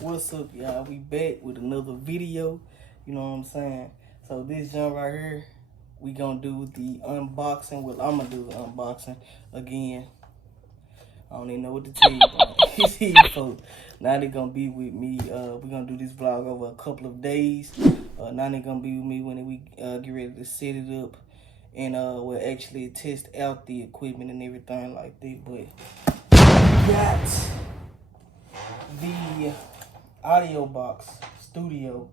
What's up, y'all? We back with another video. You know what I'm saying? So this jump right here, we gonna do the unboxing. Well, I'm gonna do the unboxing again. I don't even know what to tell you about these folks. Now they gonna be with me. We gonna do this vlog over a couple of days. Now they gonna be with me when we get ready to set it up, and we'll actually test out the equipment and everything like that. But we got the Audio Box Studio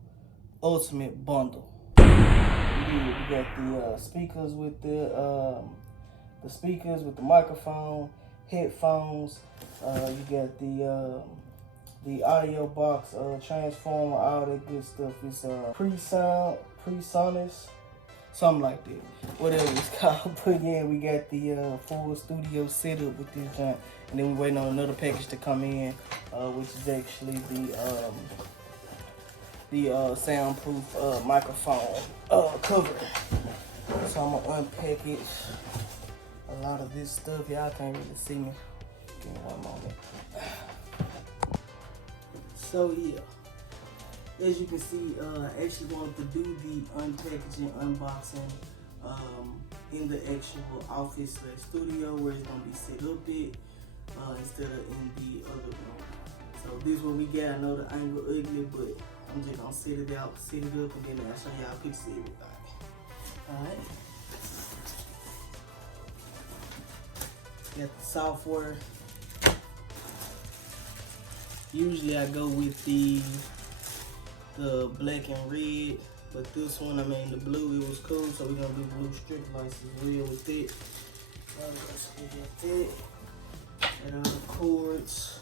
Ultimate Bundle. We got the speakers with the microphone, headphones. You got the audio box transformer, all that good stuff. It's Presonus, something like that, whatever it's called. But yeah, we got the full studio setup with this joint, and then we waiting on another package to come in, which is actually the soundproof microphone cover. So I'm gonna unpack it. A lot of this stuff, y'all can't really see me. Give me one moment. So yeah. As you can see, I actually wanted to do the unpackaging, unboxing in the actual office / studio where it's gonna be set up at, instead of in the other room. So this is what we got. I know the angle ugly, but I'm just gonna set it out, set it up, and then I'll show y'all pictures of everything. Alright. Got the software. Usually I go with the black and red, but this one, I mean the blue, it was cool, so we're gonna do blue strip lights as well with it. Let's get that. And all the cords.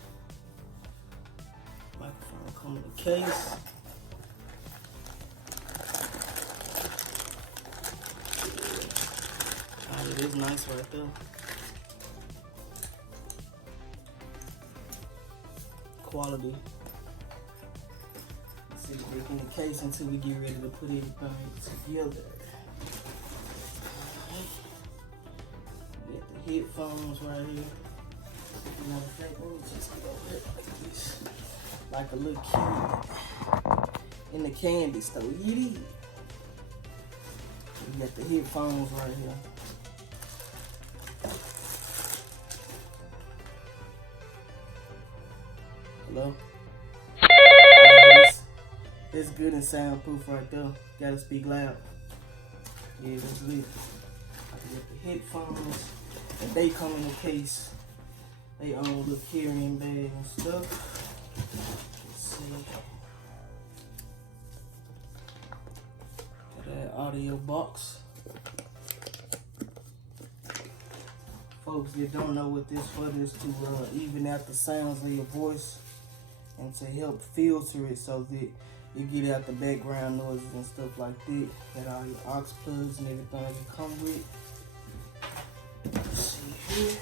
Microphone come in the case. Oh, it is nice right there. Quality. Sit it back in the case until we get ready to put everything together. We got the headphones right here. Matter of fact, let me just get over it like this. Like a little kid in the candy store. We got the headphones right here. Hello? That's good and soundproof right there. Gotta speak loud. Yeah, that's lit. I got the headphones, and they come in the case. They own little carrying bag and stuff. Let's see. Got that audio box. Folks that don't know what this for is to even out the sounds of your voice and to help filter it so that you get out the background noises and stuff like that. Got all your aux plugs and everything you come with. Let's see here.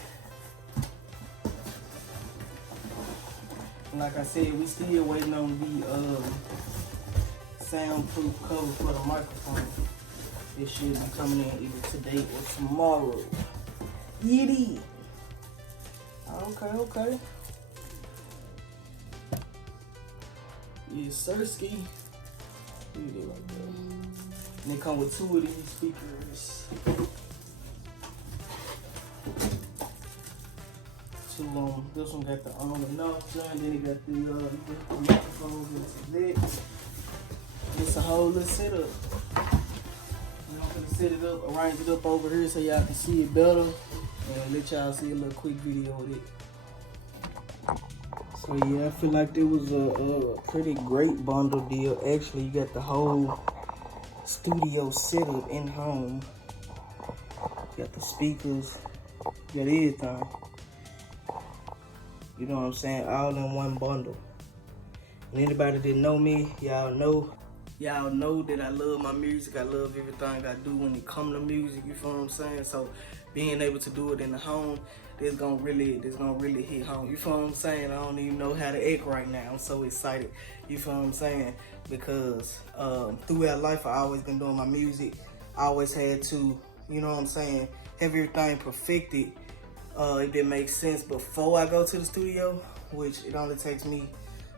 And like I said, we still waiting on the soundproof cover for the microphone. It should be coming in either today or tomorrow. Yiddy. Okay. Yes, sirski. Look at it right there. And they come with 2 of these speakers. 2 of them. This one got the on and off joint. Then it got the microphones into that. It's a whole little setup. I'm gonna set it up, arrange it up over here so y'all can see it better, and let y'all see a little quick video of it. So yeah, I feel like there was a pretty great bundle deal. Actually, you got the whole studio setup in home. You got the speakers, you got everything. You know what I'm saying? All in one bundle. And anybody that know me, y'all know that I love my music. I love everything I do when it comes to music. You feel what I'm saying? So being able to do it in the home, that's gonna really hit home. You feel what I'm saying? I don't even know how to act right now. I'm so excited. You feel what I'm saying? Because throughout life, I always been doing my music. I always had to, you know what I'm saying, have everything perfected. If that makes sense, before I go to the studio, which it only takes me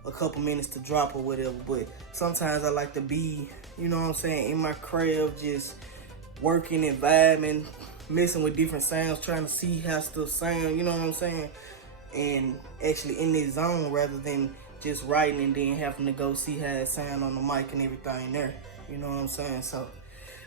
a couple minutes to drop or whatever. But sometimes I like to be, you know what I'm saying, in my craft, just working and vibing, messing with different sounds, trying to see how stuff sound, you know what I'm saying? And actually in this zone rather than just writing and then having to go see how it sound on the mic and everything there. You know what I'm saying? So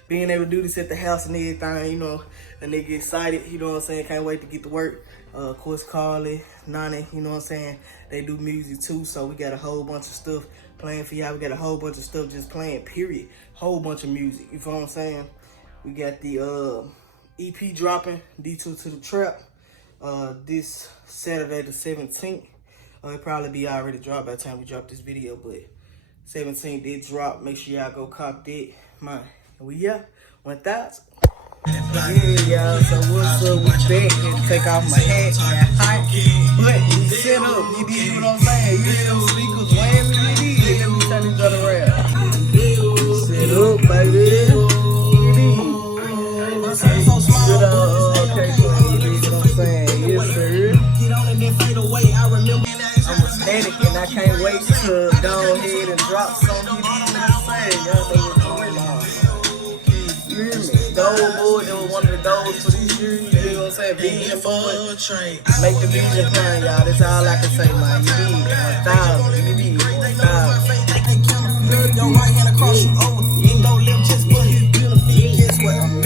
being able to do this at the house and everything, you know, and they get excited, you know what I'm saying? Can't wait to get to work. Of course, Carly, Nani, you know what I'm saying? They do music too, so we got a whole bunch of stuff playing for y'all. We got a whole bunch of stuff just playing, period. Whole bunch of music, you feel what I'm saying? We got the EP dropping, D2 to the Trap, this Saturday the 17th. It'll probably be already dropped by the time we drop this video, but 17th did drop. Make sure y'all go cop that. Man, we up 1,000. Yeah, y'all, so what's up? We back and take off my hat. But we set up, you did what I'm saying. You hear those speakers whamming, you did. Let me turn this other around. Set up, baby. Okay, so you did what I'm saying. Yes, sir. I'm ecstatic and I can't wait to go ahead and drop something. You know what I'm saying? Y'all know what's going on. You hear me? Gold boy, that was one of the goals for this year. You know what I'm saying? Being for make the music fun, y'all. That's all I can say, man. You need 1,000. You need 1,000. Your right hand across you over. Ain't no lip just for his benefit. Guess what? I'm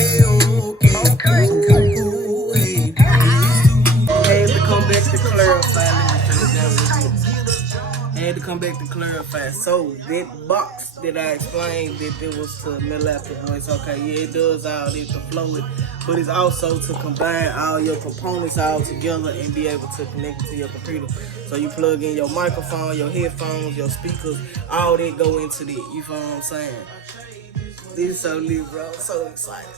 okay. Had to come back to clarify. Had to come back to clarify. So that box that I explained that it was to middle after voice, okay, yeah, it does all this to flow it, but it's also to combine all your components all together and be able to connect it to your computer. So you plug in your microphone, your headphones, your speakers, all that go into that. You feel what I'm saying? This is so lit, bro. I'm so excited.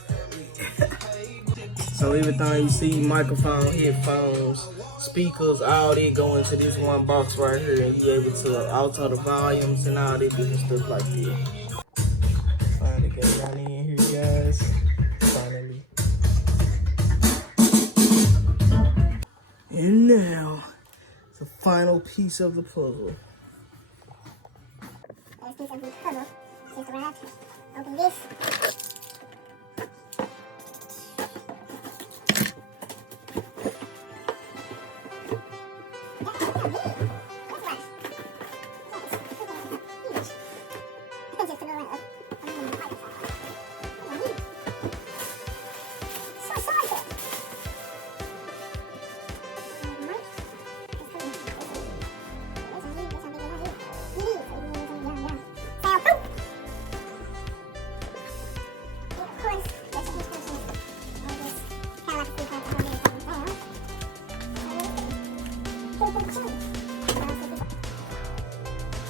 So everything you see, microphone, headphones, speakers, all that go into this one box right here, and you able to alter the volumes and all that different stuff like that. Finally got down in here, guys. Finally. And now, the final piece of the puzzle. Last piece of the puzzle just arrived. Open this.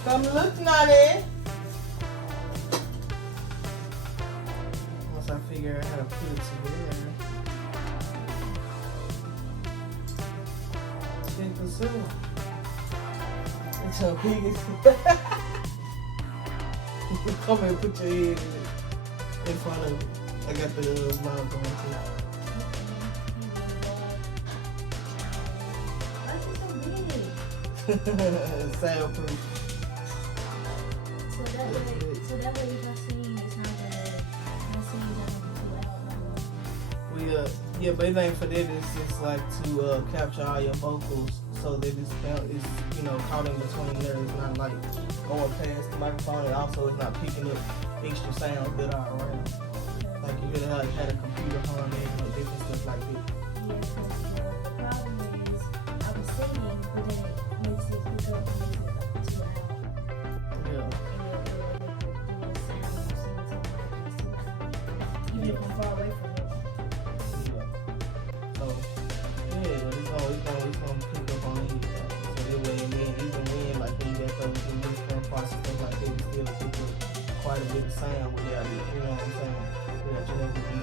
Come look, Nani. Once I figure out how to put it together. Check this out. It's your biggest. Come here, put your head in front of it. I got the mouth going too. Soundproof. So that way if I sing, it's not that my singing doesn't be too loud. Yeah, but it ain't for that. It's just like to capture all your vocals so that it's you know, caught in between there. It's not like going past the microphone, and also it's not picking up extra sounds that are around. Like you could have had a computer humming or different stuff like that. Yeah, because the problem is I was singing, but then it makes it pick up the music too loud. Yeah. Even from far away from it. Yeah. So, yeah, but it's gonna pick up on it. So that way, even when, like, when you got those release front parts and stuff like that, you still pick up quite a bit of sound without it, you know what I'm saying? Without you having to be